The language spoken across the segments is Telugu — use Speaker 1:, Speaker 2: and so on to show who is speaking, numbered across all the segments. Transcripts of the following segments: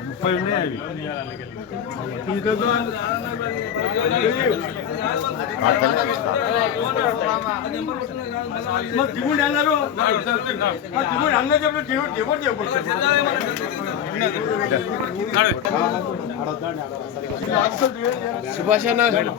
Speaker 1: ముప్పై
Speaker 2: ఉన్నాయి అవి ఇస్తారులే.
Speaker 3: దిగుడు అన్నారు దిగుడు అన్న చెప్పిన దిగుడు దిగుడు
Speaker 1: అన్న
Speaker 4: రాములు జార్ రాము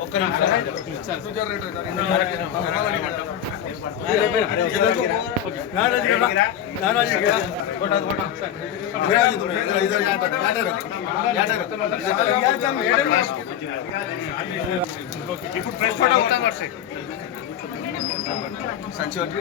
Speaker 4: ఒక్క ఇప్పుడు ప్రెస్ ఫోటో కొడతాం వర్షే సంచి పట్టి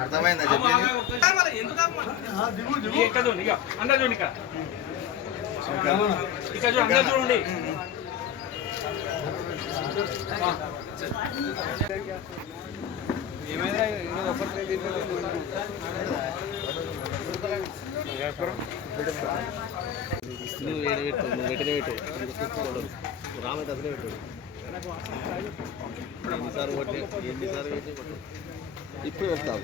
Speaker 1: అర్థమైందా.
Speaker 4: అందరు చూడండి ఇక్కడ. చూడండి, అందరు
Speaker 1: నువ్వు వేడి పెట్టు నువ్వు పెట్టిన పెట్టు. రామైతే అసలే పెట్టు. ఎన్నిసార్లు కొట్టి ఎన్నిసార్లు పెట్టి కొట్టు. ఇప్పుడు వెళ్తావు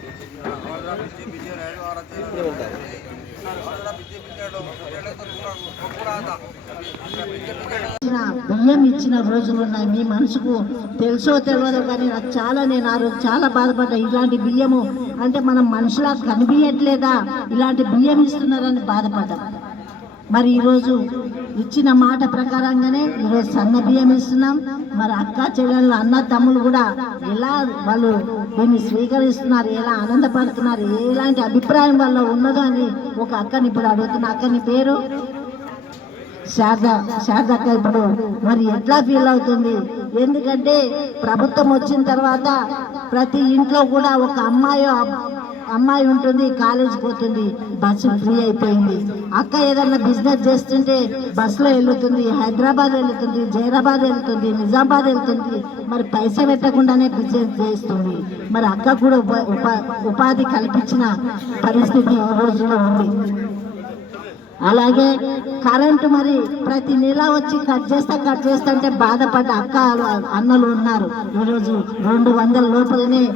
Speaker 1: ఇప్పుడు వెళ్తావు
Speaker 2: బియ్యం ఇచ్చిన రోజులు ఉన్నాయి. మీ మనసుకు తెలుసో తెలియదో కానీ నాకు చాలా నేను ఆ రోజు చాలా బాధపడ్డా. ఇలాంటి బియ్యము అంటే మనం మనుషులా కనిపించట్లేదా? ఇలాంటి బియ్యం ఇస్తున్నారని బాధపడ్డా. మరి ఈరోజు ఇచ్చిన మాట ప్రకారంగానే ఈరోజు సన్న బియ్యం ఇస్తున్నాం మరి అక్క చెల్లెళ్ళు అన్న తమ్ములు కూడా ఎలా వాళ్ళు దీన్ని స్వీకరిస్తున్నారు ఎలా ఆనందపడుతున్నారు ఎలాంటి అభిప్రాయం వల్ల ఉన్నదో అని ఒక అక్కని ఇప్పుడు అడుగుతున్న. అక్కని పేరు? శారద శారదక్క ఇప్పుడు మరి ఎట్లా ఫీల్ అవుతుంది? ఎందుకంటే ప్రభుత్వం వచ్చిన తర్వాత ప్రతి ఇంట్లో కూడా ఒక అమ్మాయి అమ్మాయి ఉంటుంది కాలేజ్ పోతుంది బస్సు ఫ్రీ అయిపోయింది. అక్క ఏదన్నా బిజినెస్ చేస్తుంటే బస్సులో వెళ్తుంది హైదరాబాద్ వెళ్తుంది జైరాబాద్ వెళ్తుంది నిజామాబాద్ వెళ్తుంది. మరి పైసా పెట్టకుండానే బిజినెస్ చేస్తుంది. మరి అక్క కూడా ఉప- ఉపా- ఉపాధి కల్పించిన పరిస్థితి ఈ రోజులో ఉంది. అలాగే కరెంటు మరి ప్రతి నెల వచ్చి కట్ చేస్తా కట్ చేస్తుంటే బాధపడ్డ అక్క అన్నలు ఉన్నారు. ఈరోజు రెండు వందల లోపలనే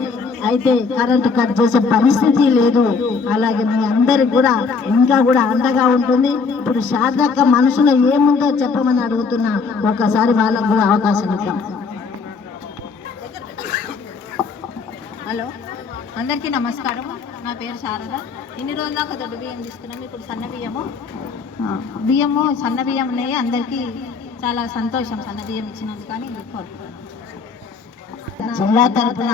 Speaker 2: అయితే కరెంటు కట్ చేసే పరిస్థితి లేదు. అలాగే మీ అందరికి కూడా ఇంకా కూడా అండగా ఉంటుంది. ఇప్పుడు శారదక్క మనసులో ఏముందో చెప్పమని అడుగుతున్నా. ఒకసారి వాళ్ళకు కూడా అవకాశం ఇద్దాం.
Speaker 5: హలో. అందరికీ నమస్కారం నా పేరు శారద. ఇన్ని రోజుల దాకా దొడ్డు బియ్యం తీసుకున్నాము ఇప్పుడు సన్న బియ్యము. బియ్యము సన్న బియ్యం అందరికీ చాలా సంతోషం సన్న బియ్యం ఇచ్చినందుకు కానీ కోరుకుంటున్నాను.
Speaker 2: జిల్లా తరఫున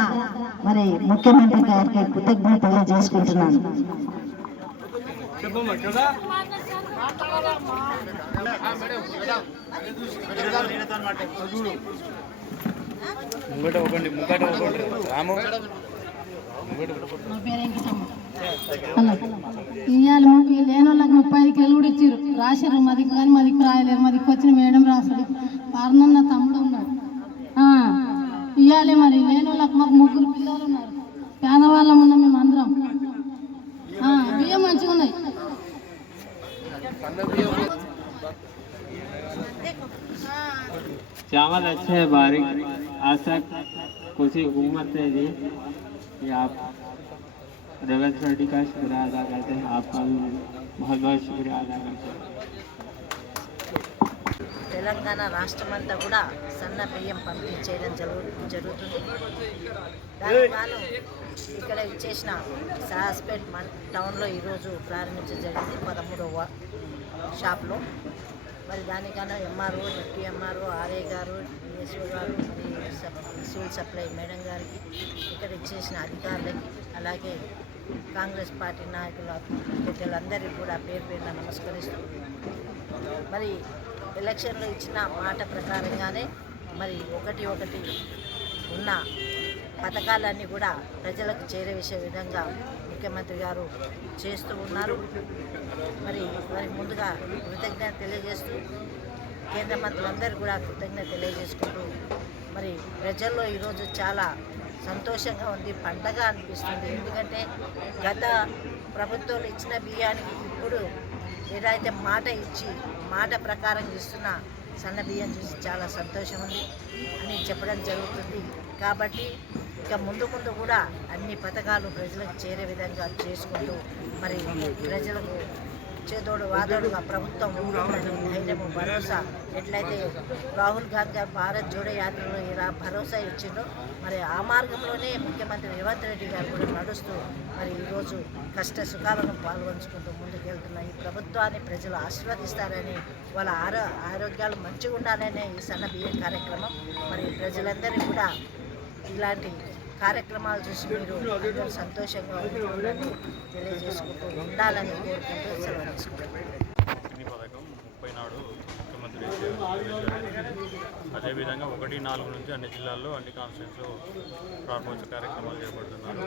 Speaker 2: మరి ముఖ్యమంత్రి గారికి కృతజ్ఞత తెలియజేసుకుంటున్నాను.
Speaker 4: ముంగట ఒకండి ముంగట ఒకండి రాము
Speaker 6: ఇవాళ ఈ లేని వాళ్ళకి ముప్పై ఐదు కిలో కూడా ఇచ్చారు రాశారు మదికి కానీ మదికి రాయలేరు మదికి వచ్చిన మేడం రాశాడు వారనన్న తమ్ముడు ఇవ్వాలి మరి లేని వాళ్ళకి మాకు ముగ్గురు పిల్లలు ఉన్నారు పేదవాళ్ళం ఉన్నాం మేము అందరం ఆ, బియ్యం మంచిగా ఉన్నాయి
Speaker 7: चावल अच्छे है बारीक आज तक कुछ हुकूमत ने दी कि आप रेवंत रेड्डी का शुक्रिया अदा करते हैं आपका भी बहुत बहुत शुक्रिया अदा करते हैं
Speaker 2: తెలంగాణ రాష్ట్రం అంతా కూడా సన్న బియ్యం పంపిణీ చేయడం జరుగు జరుగుతుంది. దానివల్ల ఇక్కడ ఇచ్చేసిన సాహస్పేట్ మన్ టౌన్లో ఈరోజు ప్రారంభించడం జరిగింది పదమూడవ షాప్లో. మరి దానికన్నా ఎంఆర్ఓ డిప్యూటీ ఎంఆర్ఓ ఆర్ఏ గారు డిఎస్ఓ గారు మరి సివిల్ సప్లై మేడం గారికి ఇక్కడ ఇచ్చేసిన అధికారులకి అలాగే కాంగ్రెస్ పార్టీ నాయకుల పెద్దలందరికీ కూడా పేరు పేరున నమస్కరిస్తూ. మరి ఎలక్షన్లో ఇచ్చిన మాట ప్రకారంగానే మరి ఒకటి ఒకటి ఉన్న పథకాలన్నీ కూడా ప్రజలకు చేరవేసే విధంగా ముఖ్యమంత్రి గారు చేస్తూ ఉన్నారు. మరి మరి ముందుగా కృతజ్ఞత తెలియజేస్తూ కేంద్ర మంత్రులందరూ కూడా కృతజ్ఞత తెలియజేసుకుంటూ మరి ప్రజల్లో ఈరోజు చాలా సంతోషంగా ఉంది పండగ అనిపిస్తుంది. ఎందుకంటే గత ప్రభుత్వాలు ఇచ్చిన బియ్యానికి ఇప్పుడు ఏదైతే మాట ఇచ్చి మాట ప్రకారం ఇస్తున్న సన్న బియ్యం చూసి చాలా సంతోషం ఉంది అని చెప్పడం జరుగుతుంది. కాబట్టి ఇక ముందు ముందు కూడా అన్ని పథకాలు ప్రజలకు చేరే విధంగా చేసుకుంటూ మరి ప్రజలకు చేదోడు వాదోడుగా ప్రభుత్వం ఉంటుందని ధైర్యము భరోసా ఎట్లయితే రాహుల్ గాంధీ గారు భారత్ జోడో యాత్రలో ఇలా భరోసా ఇచ్చిండో మరి ఆ మార్గంలోనే ముఖ్యమంత్రి రేవంత్ రెడ్డి గారు కూడా నడుస్తూ మరి ఈరోజు కష్ట సుఖాలను పాల్గొంచుకుంటూ ముందుకెళ్తున్న ఈ ప్రభుత్వాన్ని ప్రజలు ఆశీర్వదిస్తారని వాళ్ళ ఆరో ఆరోగ్యాలు మంచిగా ఉండాలనే ఈ సన్న బియ్యం కార్యక్రమం మరి ప్రజలందరికీ కూడా ఇలాంటి కార్యక్రమాలు చూసి మీరు అందరూ సంతోషంగా ఉండాలని తెలియజేసుకుంటూ ఉండాలని కోరుకుంటూ సెలవు తీసుకుంటున్నాను
Speaker 8: ముప్పై నాడు ముఖ్యమంత్రి అదేవిధంగా ఒకటి నాలుగు నుంచి అన్ని జిల్లాల్లో అన్ని కాన్స్టిట్యూన్స్లో ప్రారంభోత్సవ కార్యక్రమాలు చేపడుతున్నారు.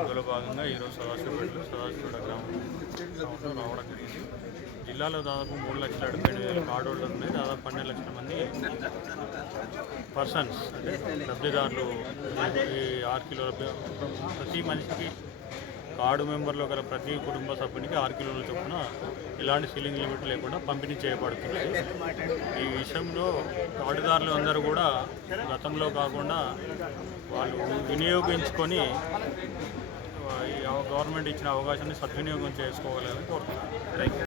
Speaker 8: అందులో భాగంగా ఈరోజు సదాశివపేటలో సదాశివపేట గ్రామం రావడం జరిగింది. జిల్లాలో దాదాపు మూడు లక్షల డెబ్బై ఎనిమిది వేల కార్డు హోల్డర్ ఉన్నాయి దాదాపు పన్నెండు లక్షల మంది పర్సన్స్ అంటే లబ్ధిదారులు ఈ ఆరు కిలోల ప్రతి మనిషికి కార్డు మెంబర్లో గల ప్రతి కుటుంబ సభ్యునికి ఆరు కిలోల చొప్పున ఇలాంటి సీలింగ్ లిమిట్ లేకుండా పంపిణీ చేయబడుతుంది. ఈ విషయంలో కార్డుదారులు అందరూ కూడా గతంలో కాకుండా వాళ్ళు వినియోగించుకొని ఈ గవర్నమెంట్ ఇచ్చిన అవకాశాన్ని సద్వినియోగం చేసుకోవాలని కోరుతున్నాను. Thank you